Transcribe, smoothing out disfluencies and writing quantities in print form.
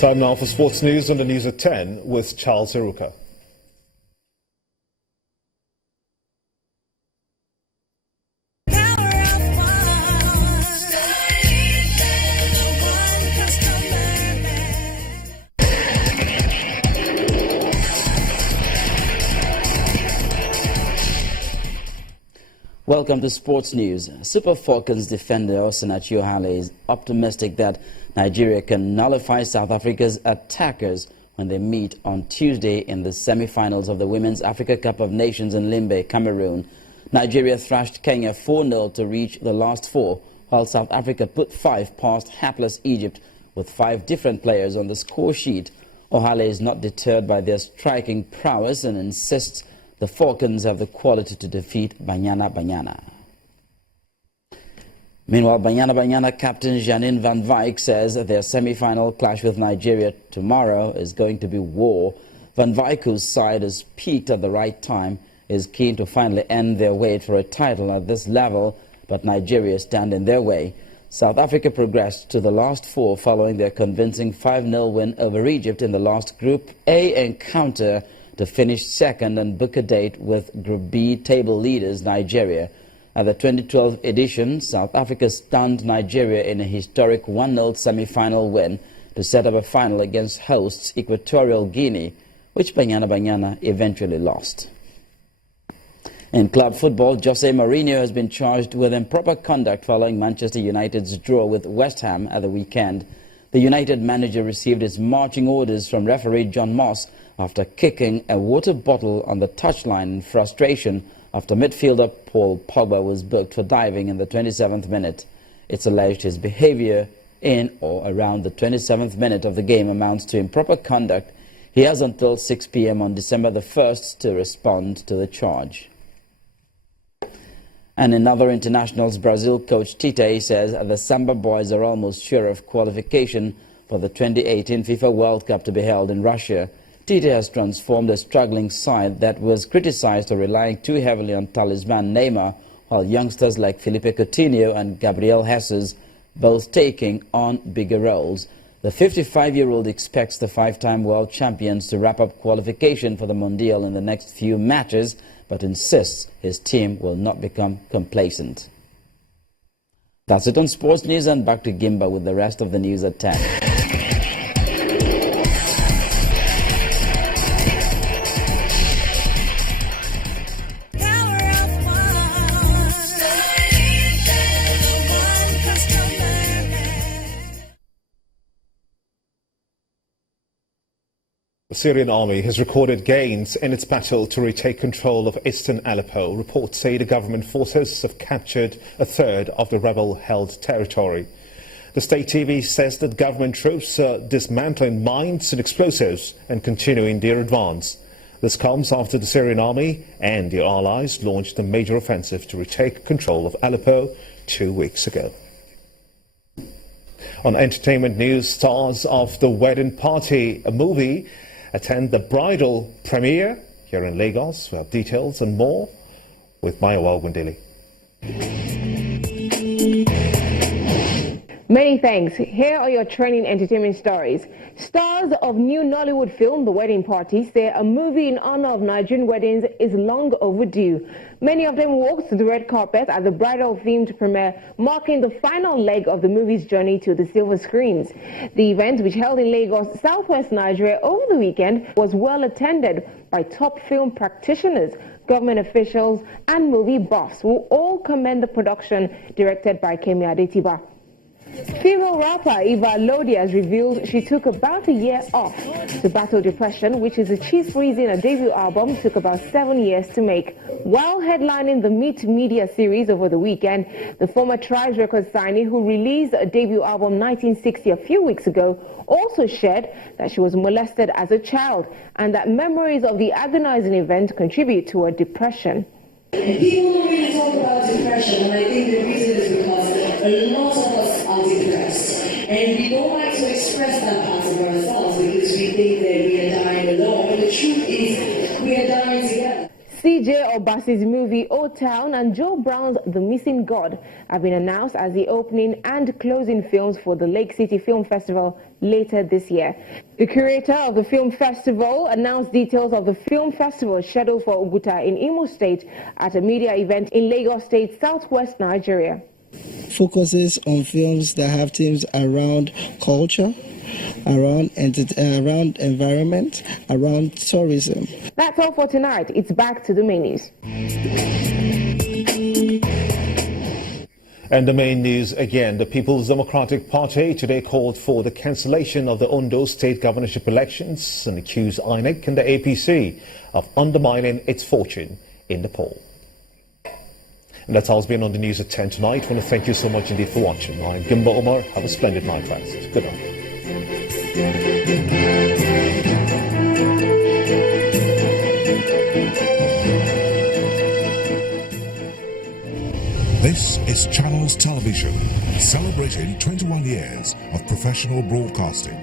Time now for sports news on the news at 10 with Charles Eruka. Welcome to Sports News. Super Falcons defender Osinachi Ohale is optimistic that Nigeria can nullify South Africa's attackers when they meet on Tuesday in the semi-finals of the Women's Africa Cup of Nations in Limbe, Cameroon. Nigeria thrashed Kenya 4-0 to reach the last four, while South Africa put 5 past hapless Egypt with 5 different players on the score sheet. Ohale is not deterred by their striking prowess and insists the Falcons have the quality to defeat Banyana Banyana. Meanwhile, Banyana Banyana captain Janine van Wyk says their semi-final clash with Nigeria tomorrow is going to be war. Van Wyk, whose side has peaked at the right time, is keen to finally end their wait for a title at this level, but Nigeria stand in their way. South Africa progressed to the last four following their convincing 5-0 win over Egypt in the last Group A encounter to finish second and book a date with Group B table leaders Nigeria. At the 2012 edition, South Africa stunned Nigeria in a historic 1-0 semi-final win to set up a final against hosts Equatorial Guinea, which Banyana Banyana eventually lost. In club football, Jose Mourinho has been charged with improper conduct following Manchester United's draw with West Ham at the weekend. The United manager received his marching orders from referee John Moss after kicking a water bottle on the touchline in frustration after midfielder Paul Pogba was booked for diving in the 27th minute. It's alleged his behavior in or around the 27th minute of the game amounts to improper conduct. He has until 6 p.m. on December the 1st to respond to the charge. And in other internationals, Brazil coach Tite says the Samba boys are almost sure of qualification for the 2018 FIFA World Cup to be held in Russia. Tite has transformed a struggling side that was criticized for relying too heavily on talisman Neymar, while youngsters like Felipe Coutinho and Gabriel Jesus both taking on bigger roles. The 55-year-old expects the 5-time world champions to wrap up qualification for the Mundial in the next few matches, but insists his team will not become complacent. That's it on Sports News, and back to Gimba with the rest of the news at 10. The Syrian army has recorded gains in its battle to retake control of eastern Aleppo. Reports say the government forces have captured a third of the rebel-held territory. The state TV says that government troops are dismantling mines and explosives and continuing their advance. This comes after the Syrian army and their allies launched a major offensive to retake control of Aleppo 2 weeks ago. On entertainment news, stars of The Wedding Party, a movie, attend the bridal premiere here in Lagos. We have details and more with Maya Waldwindili. Many thanks. Here are your trending entertainment stories. Stars of new Nollywood film The Wedding Party say a movie in honor of Nigerian weddings is long overdue. Many of them walked the red carpet at the bridal-themed premiere, marking the final leg of the movie's journey to the silver screens. The event, which held in Lagos, southwest Nigeria over the weekend, was well attended by top film practitioners, government officials and movie buffs, who all commend the production directed by Kemi Adetiba. Female rapper Eva Lodi has revealed she took about a year off to battle depression, which is the chief reason her debut album took about 7 years to make. While headlining the Meet Media series over the weekend, the former Tribes Records signee, who released a debut album 1960 a few weeks ago, also shared that she was molested as a child and that memories of the agonizing event contribute to her depression. People don't really talk about depression, and I think the reason is because a lot of us are depressed. And we don't like to express that part of ourselves because we think that we are dying alone. But the truth is, we are dying together. CJ Bassey's movie Old Town and Joe Brown's The Missing God have been announced as the opening and closing films for the Lake City Film Festival later this year. The curator of the film festival announced details of the film festival scheduled for Oguta in Imo State at a media event in Lagos State, southwest Nigeria. Focuses on films that have themes around culture, around environment, around tourism. That's all for tonight. It's back to the main news. And the main news again, the People's Democratic Party today called for the cancellation of the Ondo state governorship elections and accused INEC and the APC of undermining its fortune in the poll. And that's all's been on the news at 10 tonight. I want to thank you so much indeed for watching. I'm Gimba Omar. Have a splendid night rest. Good night. This is Channels Television, celebrating 21 years of professional broadcasting.